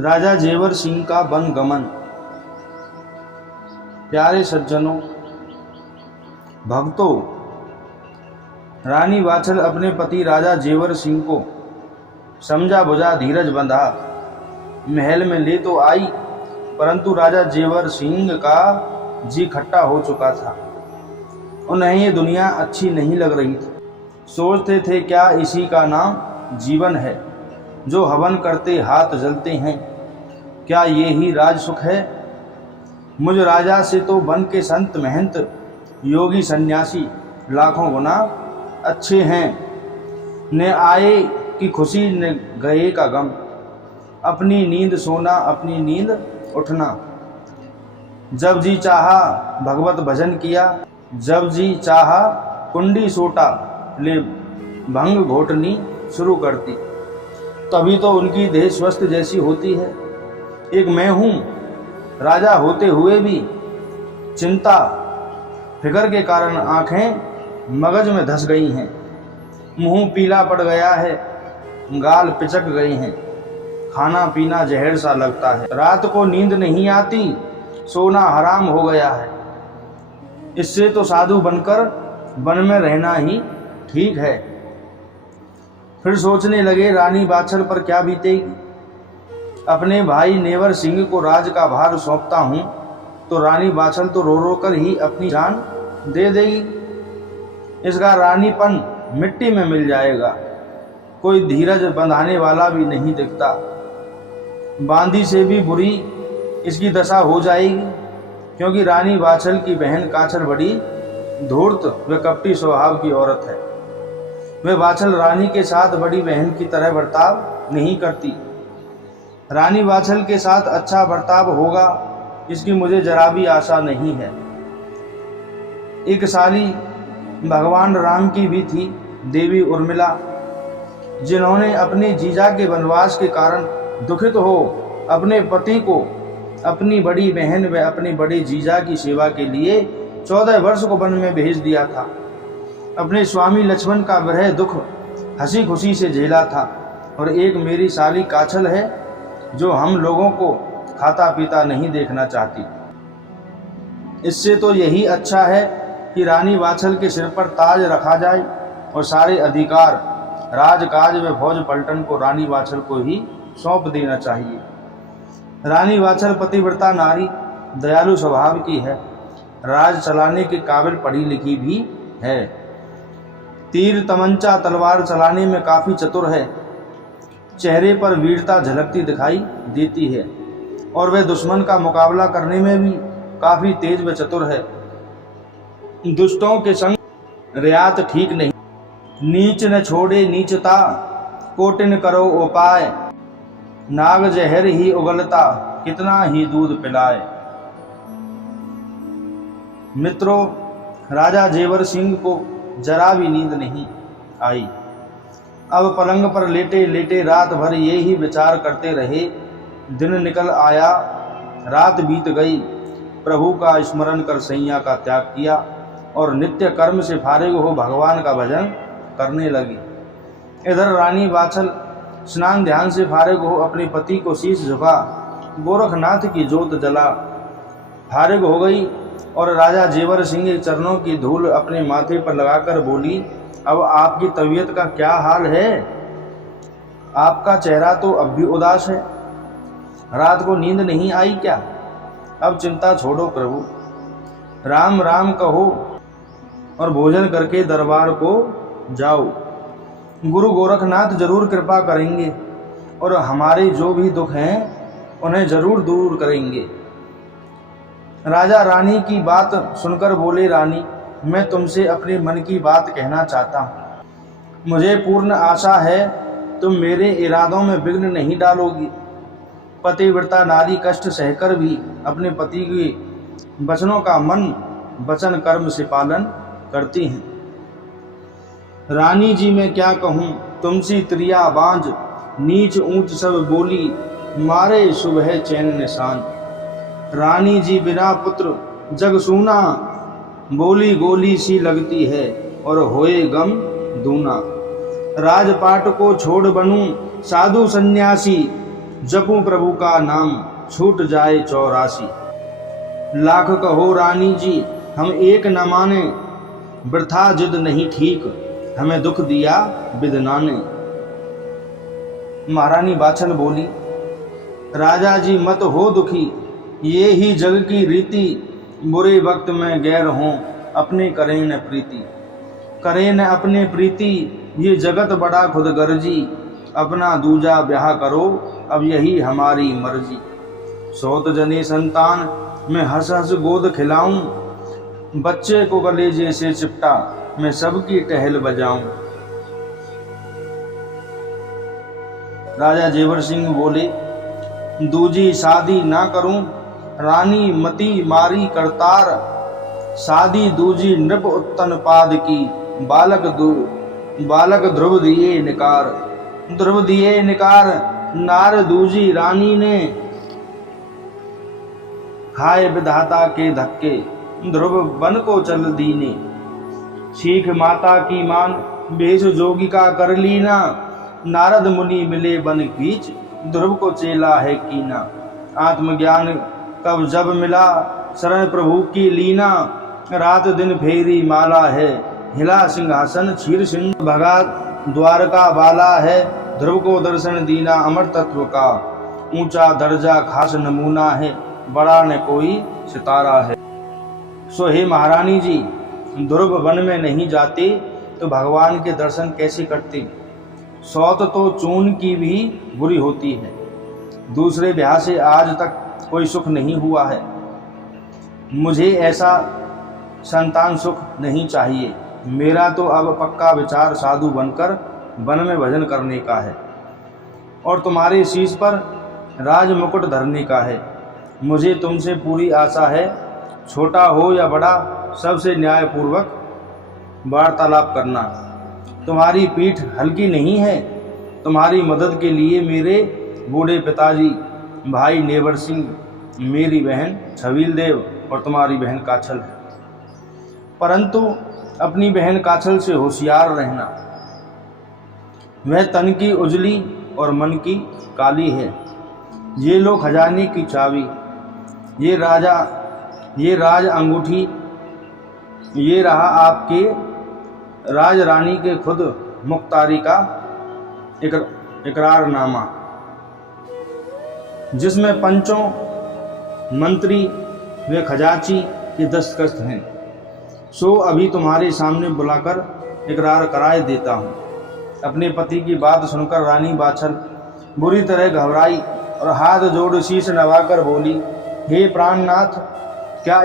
राजा जेवर सिंह का वन गमन। प्यारे सज्जनों, भक्तों, रानी वाछल अपने पति राजा जेवर सिंह को समझा बुझा धीरज बंधा महल में ले तो आई, परंतु राजा जेवर सिंह का जी खट्टा हो चुका था। उन्हें ये दुनिया अच्छी नहीं लग रही थी। सोचते थे क्या इसी का नाम जीवन है, जो हवन करते हाथ जलते हैं। क्या ये ही राज सुख है? मुझ राजा से तो बन के संत महंत योगी सन्यासी लाखों गुना अच्छे हैं। न आए की खुशी न गए का गम, अपनी नींद सोना अपनी नींद उठना। जब जी चाहा भगवत भजन किया, जब जी चाहा कुंडी सोटा ले भंग घोटनी शुरू करती। तभी तो उनकी देह स्वस्थ जैसी होती है। एक मैं हूँ, राजा होते हुए भी चिंता फिक्र के कारण आंखें मगज में धस गई हैं, मुंह पीला पड़ गया है, गाल पिचक गए हैं, खाना पीना जहर सा लगता है, रात को नींद नहीं आती, सोना हराम हो गया है। इससे तो साधु बनकर वन में रहना ही ठीक है। फिर सोचने लगे रानी वाछल पर क्या बीतेगी। अपने भाई नेवर सिंह को राज का भार सौंपता हूँ तो रानी वाछल तो रो रो कर ही अपनी जान दे देगी। इसका रानीपन मिट्टी में मिल जाएगा। कोई धीरज बंधाने वाला भी नहीं दिखता। बांदी से भी बुरी इसकी दशा हो जाएगी, क्योंकि रानी वाछल की बहन काछल बड़ी धूर्त व कपटी स्वभाव की औरत है। वह वाछल रानी के साथ बड़ी बहन की तरह बर्ताव नहीं करती। रानी वाछल के साथ अच्छा बर्ताव होगा इसकी मुझे जरा भी आशा नहीं है। एक साली भगवान राम की भी थी, देवी उर्मिला, जिन्होंने अपने जीजा के वनवास के कारण दुखित हो अपने पति को अपनी बड़ी बहन व अपने बड़े जीजा की सेवा के लिए 14 वर्ष को वन में भेज दिया था। अपने स्वामी लक्ष्मण का विरह दुख हंसी खुशी से झेला था। और एक मेरी साली काछल है जो हम लोगों को खाता पीता नहीं देखना चाहती। इससे तो यही अच्छा है कि रानी वाछल के सिर पर ताज रखा जाए और सारे अधिकार राजकाज व फौज पलटन को रानी वाछल को ही सौंप देना चाहिए। रानी वाछल पतिव्रता नारी, दयालु स्वभाव की है, राज चलाने के काबिल पढ़ी लिखी भी है, तीर तमंचा तलवार चलाने में काफ़ी चतुर है, चेहरे पर वीरता झलकती दिखाई देती है और वह दुश्मन का मुकाबला करने में भी काफ़ी तेज व चतुर है। दुष्टों के संग रियात ठीक नहीं। नीच न छोड़े नीचता, कोटिन करो उपाय, नाग जहर ही उगलता, कितना ही दूध पिलाए। मित्रों, राजा जेवर सिंह को जरा भी नींद नहीं आई। अब पलंग पर लेटे लेटे रात भर ये ही विचार करते रहे। दिन निकल आया, रात बीत गई। प्रभु का स्मरण कर सैया का त्याग किया और नित्य कर्म से फारिग हो भगवान का भजन करने लगी। इधर रानी वाछल स्नान ध्यान से फारिग हो अपने पति को शीश झुका गोरखनाथ की जोत जला फारिग हो गई और राजा जेवर सिंह के चरणों की धूल अपने माथे पर लगाकर बोली, अब आपकी तबीयत का क्या हाल है? आपका चेहरा तो अब भी उदास है। रात को नींद नहीं आई क्या? अब चिंता छोड़ो प्रभु, राम राम कहो और भोजन करके दरबार को जाओ। गुरु गोरखनाथ जरूर कृपा करेंगे और हमारे जो भी दुख हैं उन्हें जरूर दूर करेंगे। राजा रानी की बात सुनकर बोले, रानी, मैं तुमसे अपने मन की बात कहना चाहता हूँ। मुझे पूर्ण आशा है तुम मेरे इरादों में विघ्न नहीं डालोगी। पतिव्रता नारी कष्ट सहकर भी अपने पति के वचनों का मन वचन कर्म से पालन करती हैं। रानी जी मैं क्या कहूँ, तुमसी त्रिया बांझ, नीच ऊंच सब बोली, मारे सुबह चैन निशान। रानी जी बिना पुत्र जग सूना, बोली गोली सी लगती है और होए गम दूना। राजपाट को छोड़ बनूं साधु सन्यासी, जपूं प्रभु का नाम छूट जाए 84। लाख कहो रानी जी हम एक न माने, वृथा जिद नहीं ठीक हमें दुख दिया बिदना ने। महारानी बाछल बोली, राजा जी मत हो दुखी, ये ही जग की रीति, बुरे वक्त में गैर हों अपने करें न प्रीति। करें न अपने प्रीति ये जगत बड़ा खुद गर्जी, अपना दूजा ब्याह करो अब यही हमारी मर्जी। सौत जने संतान मैं हंस हंस गोद खिलाऊं, बच्चे को कलेजे से चिपटा मैं सबकी टहल बजाऊं। राजा जेवर सिंह बोले, दूजी शादी ना करूं, रानी मती मारी करतार। शादी दूजी नृप उत्तन पाद की, बालक ध्रुव दिए निकार। ध्रुव दिए निकार नार दूजी रानी ने, खाए विधाता के धक्के ध्रुव बन को चल दीने। सीख माता की मान भेष जोगिका कर लीना, नारद मुनि मिले बन बीच ध्रुव को चेला है कीना। आत्मज्ञान कब जब मिला शरण प्रभु की लीना, रात दिन फेरी माला है हिला सिंहासन क्षीर सिंह भगा द्वारका वाला है। ध्रुव को दर्शन दीना अमर तत्व का, ऊंचा दर्जा खास नमूना है, बड़ा न कोई सितारा है। सो हे महारानी जी, ध्रुव वन में नहीं जाते तो भगवान के दर्शन कैसे करते। सौत तो चून की भी बुरी होती है, दूसरे ब्याह से आज तक कोई सुख नहीं हुआ है। मुझे ऐसा संतान सुख नहीं चाहिए। मेरा तो अब पक्का विचार साधु बनकर वन में भजन करने का है और तुम्हारे शीश पर राज मुकुट धरने का है। मुझे तुमसे पूरी आशा है, छोटा हो या बड़ा सबसे न्यायपूर्वक वार्तालाप करना। तुम्हारी पीठ हल्की नहीं है। तुम्हारी मदद के लिए मेरे बूढ़े पिताजी भाई नेवर सिंह, मेरी बहन छबील देव और तुम्हारी बहन काछल है। परंतु अपनी बहन काछल से होशियार रहना, वह तन की उजली और मन की काली है। ये लो खजाने की चाबी, ये राज अंगूठी, ये रहा आपके राज रानी के खुद मुख्तारी का इकरारनामा, जिसमें पंचों मंत्री व खजांची के दस्तखत हैं। सो अभी तुम्हारे सामने बुलाकर इकरार कराए देता हूँ। अपने पति की बात सुनकर रानी बाछल बुरी तरह घबराई और हाथ जोड़ शीश नवाकर बोली, हे प्राणनाथ, क्या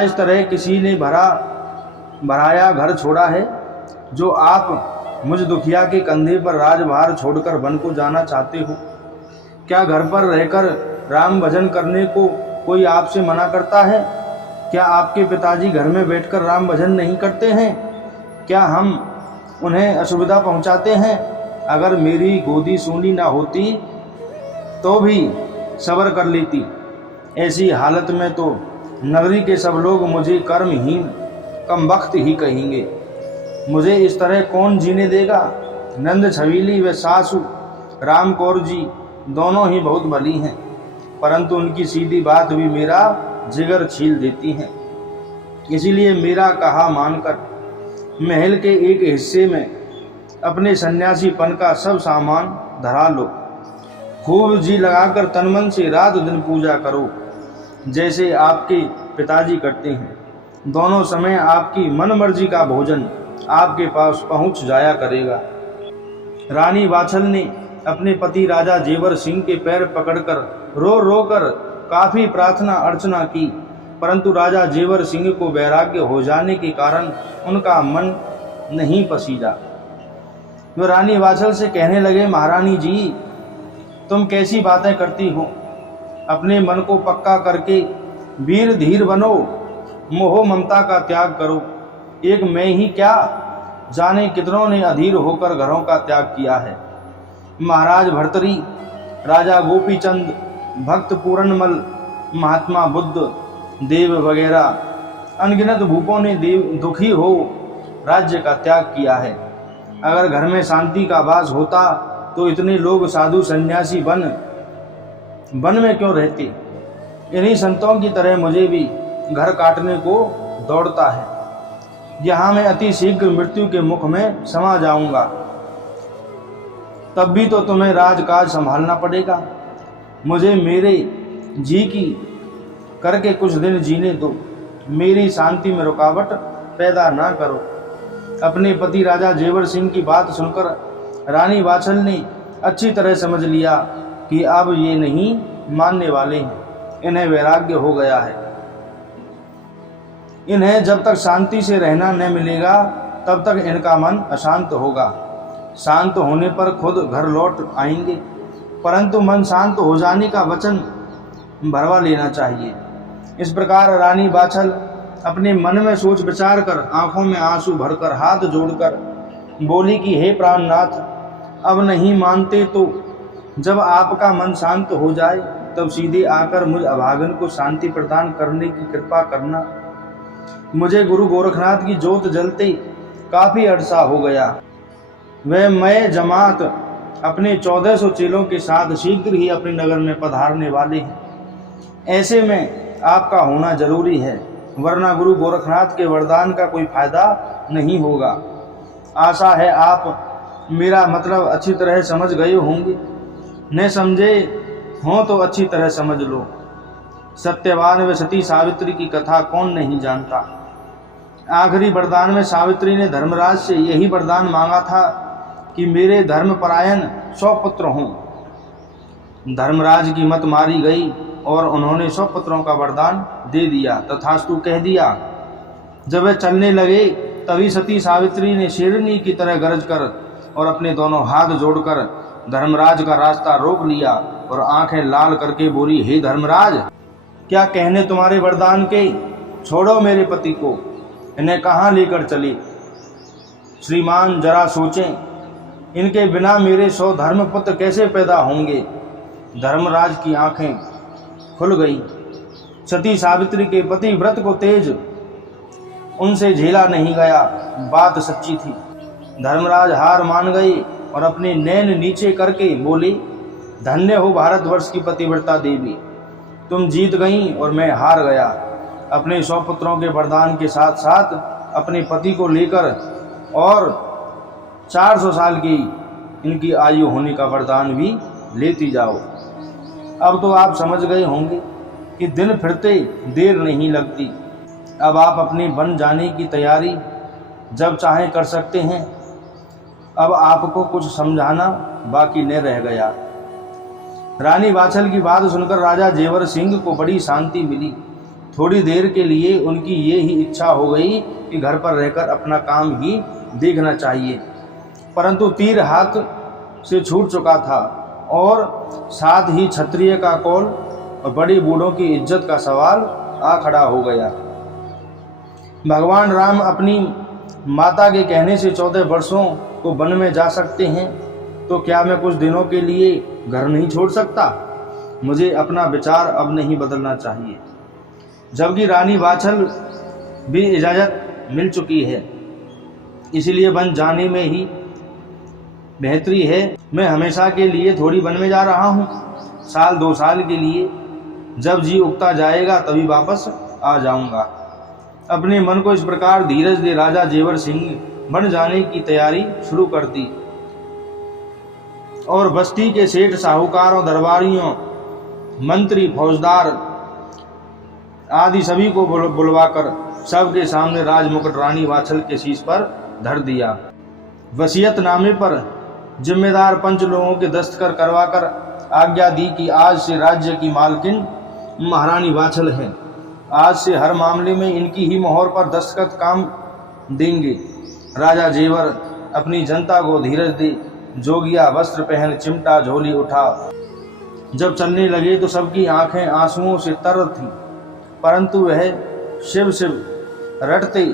इस तरह किसी ने भराया घर छोड़ा है, जो आप मुझ दुखिया के कंधे पर राजभार छोड़कर वन को जाना चाहते हो। क्या घर पर रहकर राम भजन करने को कोई आपसे मना करता है? क्या आपके पिताजी घर में बैठकर राम भजन नहीं करते हैं? क्या हम उन्हें असुविधा पहुंचाते हैं? अगर मेरी गोदी सूनी ना होती तो भी सब्र कर लेती। ऐसी हालत में तो नगरी के सब लोग मुझे कर्महीन कमबख्त ही कहेंगे। मुझे इस तरह कौन जीने देगा। नंद छबीली व सासू राम कौर जी दोनों ही बहुत भली हैं, परंतु उनकी सीधी बात भी मेरा जिगर छील देती हैं। इसीलिए मेरा कहा मानकर महल के एक हिस्से में अपने सन्यासीपन का सब सामान धरा लो। खूब जी लगाकर तनमन से रात दिन पूजा करो, जैसे आपके पिताजी करते हैं। दोनों समय आपकी मन मर्जी का भोजन आपके पास पहुंच जाया करेगा। रानी बाछल ने अपने पति राजा जेवर सिंह के पैर पकड़कर रो रो कर काफ़ी प्रार्थना अर्चना की, परंतु राजा जेवर सिंह को वैराग्य हो जाने के कारण उनका मन नहीं पसीजा। वे रानी बाछल से कहने लगे, महारानी जी, तुम कैसी बातें करती हो। अपने मन को पक्का करके वीर धीर बनो, मोह ममता का त्याग करो। एक मैं ही क्या, जाने कितनों ने अधीर होकर घरों का त्याग किया है। महाराज भर्तरी, राजा गोपीचंद, भक्त पूरनमल, महात्मा बुद्ध देव वगैरह अनगिनत भूपों ने दुखी हो राज्य का त्याग किया है। अगर घर में शांति का वास होता तो इतने लोग साधु सन्यासी वन में क्यों रहते? इन्हीं संतों की तरह मुझे भी घर काटने को दौड़ता है। यहाँ मैं अति शीघ्र मृत्यु के मुख में समा जाऊंगा। तब भी तो तुम्हें राजकाज संभालना पड़ेगा। मुझे मेरे जी की करके कुछ दिन जीने दो। मेरी शांति में रुकावट पैदा ना करो। अपने पति राजा जेवर सिंह की बात सुनकर रानी वात्सल ने अच्छी तरह समझ लिया कि अब ये नहीं मानने वाले हैं। इन्हें वैराग्य हो गया है। इन्हें जब तक शांति से रहना न मिलेगा तब तक इनका मन अशांत होगा। शांत होने पर खुद घर लौट आएंगे, परंतु मन शांत हो जाने का वचन भरवा लेना चाहिए। इस प्रकार रानी वात्सल अपने मन में सोच विचार कर आंखों में आंसू भरकर हाथ जोड़कर बोली कि हे प्राणनाथ, अब नहीं मानते तो जब आपका मन शांत हो जाए तब सीधे आकर मुझ अभागन को शांति प्रदान करने की कृपा करना। मुझे गुरु गोरखनाथ की जोत जलते काफी अरसा हो गया। वह मैं जमात अपने 1400 चेलों के साथ शीघ्र ही अपने नगर में पधारने वाले हैं। ऐसे में आपका होना जरूरी है, वरना गुरु गोरखनाथ के वरदान का कोई फायदा नहीं होगा। आशा है आप मेरा मतलब अच्छी तरह समझ गए होंगे। न समझे हों तो अच्छी तरह समझ लो। सत्यवान व सती सावित्री की कथा कौन नहीं जानता। आखिरी वरदान में सावित्री ने धर्मराज से यही वरदान मांगा था कि मेरे धर्मपरायण 100 पुत्र हों। धर्मराज की मत मारी गई और उन्होंने 100 पुत्रों का वरदान दे दिया, तथास्तु कह दिया। जब वे चलने लगे तभी सती सावित्री ने शेरनी की तरह गरज कर और अपने दोनों हाथ जोड़कर धर्मराज का रास्ता रोक लिया और आंखें लाल करके बोली, हे धर्मराज, क्या कहने तुम्हारे वरदान के? छोड़ो मेरे पति को, इन्हें कहाँ लेकर चले? श्रीमान जरा सोचें, इनके बिना मेरे 100 धर्मपुत्र कैसे पैदा होंगे? धर्मराज की आंखें खुल गई। सती सावित्री के पति व्रत को तेज उनसे झेला नहीं गया। बात सच्ची थी। धर्मराज हार मान गए और अपने नैन नीचे करके बोले, धन्य हो भारतवर्ष की पतिव्रता देवी, तुम जीत गई और मैं हार गया। अपने 100 पुत्रों के वरदान के साथ साथ अपने पति को लेकर और 400 साल की इनकी आयु होने का वरदान भी लेती जाओ। अब तो आप समझ गए होंगे कि दिन फिरते देर नहीं लगती। अब आप अपने बन जाने की तैयारी जब चाहें कर सकते हैं। अब आपको कुछ समझाना बाकी न रह गया। रानी वात्सल की बात सुनकर राजा जेवर सिंह को बड़ी शांति मिली। थोड़ी देर के लिए उनकी ये ही इच्छा हो गई कि घर पर रहकर अपना काम ही देखना चाहिए, परंतु तीर हाथ से छूट चुका था और साथ ही क्षत्रिय का कौल और बड़े बूढ़ों की इज्जत का सवाल आ खड़ा हो गया। भगवान राम अपनी माता के कहने से 14 वर्षों को वन में जा सकते हैं, तो क्या मैं कुछ दिनों के लिए घर नहीं छोड़ सकता? मुझे अपना विचार अब नहीं बदलना चाहिए। जबकि रानी वात्सल भी इजाज़त मिल चुकी है, इसलिए वन जाने में ही बेहतरी है। मैं हमेशा के लिए थोड़ी वन में जा रहा हूँ, 1-2 साल के लिए। जब जी उगता जाएगा तभी वापस आ जाऊँगा। अपने मन को इस प्रकार धीरज दे राजा जेवर सिंह वन जाने की तैयारी शुरू कर दी और बस्ती के सेठ साहूकारों, दरबारियों, मंत्री, फौजदार आदि सभी को बुलवाकर सबके सामने राजमुकुट रानी वात्सल के शीश पर धर दिया। वसीयतनामे पर जिम्मेदार पंच लोगों के दस्तखत करवाकर आज्ञा दी कि आज से राज्य की मालकिन महारानी वात्सल है। आज से हर मामले में इनकी ही मोहर पर दस्तखत काम देंगे। राजा जेवर अपनी जनता को धीरज दे जोगिया वस्त्र पहन चिमटा झोली उठा जब चलने लगे तो सबकी आंखें आंसुओं से तर थीं, परंतु वह शिव शिव रटते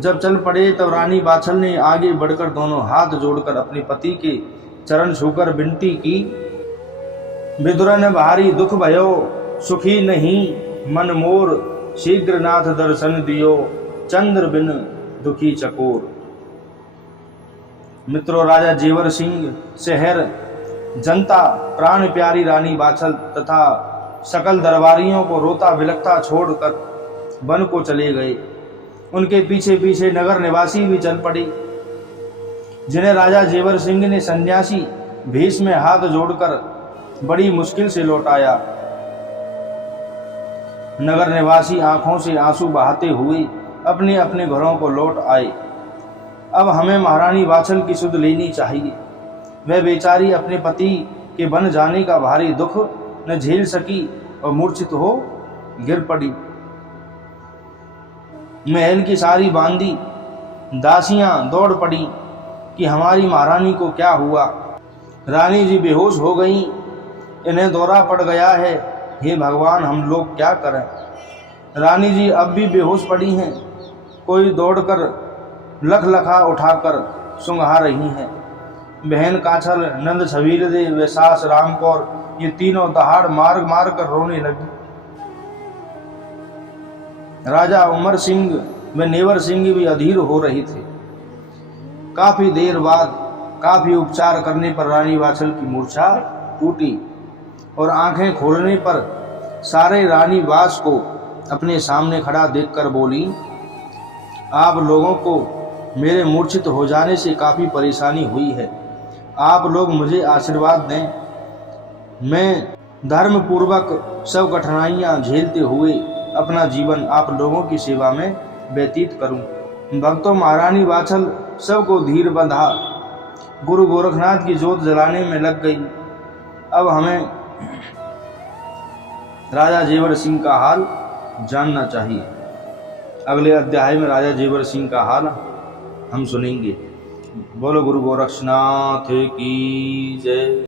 जब चल पड़े तब रानी वात्सल ने आगे बढ़कर दोनों हाथ जोड़कर अपने पति के चरण छूकर विनती की, विदुरन भारी दुख भयो सुखी नहीं मन मोर, शीघ्र नाथ दर्शन दियो चंद्र बिन दुखी चकोर। मित्रों, राजा जेवर सिंह, शहर, जनता, प्राण प्यारी रानी बाछल तथा सकल दरबारियों को रोता बिलखता छोड़कर वन को चले गए। उनके पीछे पीछे नगर निवासी भी चल पड़े, जिन्हें राजा जेवर सिंह ने सन्यासी भेष में हाथ जोड़कर बड़ी मुश्किल से लौटाया। नगर निवासी आंखों से आंसू बहाते हुए अपने अपने घरों को लौट आए। अब हमें महारानी बाछल की सुध लेनी चाहिए। वह बेचारी अपने पति के बन जाने का भारी दुख न झेल सकी और मूर्छित हो गिर पड़ी। महल की सारी बांदी दासियां दौड़ पड़ी कि हमारी महारानी को क्या हुआ। रानी जी बेहोश हो गईं, इन्हें दौरा पड़ गया है। हे भगवान, हम लोग क्या करें। रानी जी अब भी बेहोश पड़ी हैं। कोई दौड़कर लखलखा उठाकर सुंघा रही हैं। बहन काछल, नंद छबील दे व सास रामकौर, ये तीनों दहाड़ मार मार कर रोने लगी। राजा उमर सिंह व नेवर सिंह भी अधीर हो रहे थे। काफी देर बाद काफी उपचार करने पर रानी बाछल की मूर्छा टूटी और आंखें खोलने पर सारे रानी बास को अपने सामने खड़ा देखकर बोली, आप लोगों को मेरे मूर्छित हो जाने से काफ़ी परेशानी हुई है। आप लोग मुझे आशीर्वाद दें। मैं धर्म पूर्वक सब कठिनाइयाँ झेलते हुए अपना जीवन आप लोगों की सेवा में व्यतीत करूं। भक्तों, महारानी बाछल सबको धीर बंधा गुरु गोरखनाथ की जोत जलाने में लग गई। अब हमें राजा जेवर सिंह का हाल जानना चाहिए। अगले अध्याय में राजा जेवर सिंह का हाल हम सुनेंगे। बोलो गुरु गोरक्षनाथ की जय।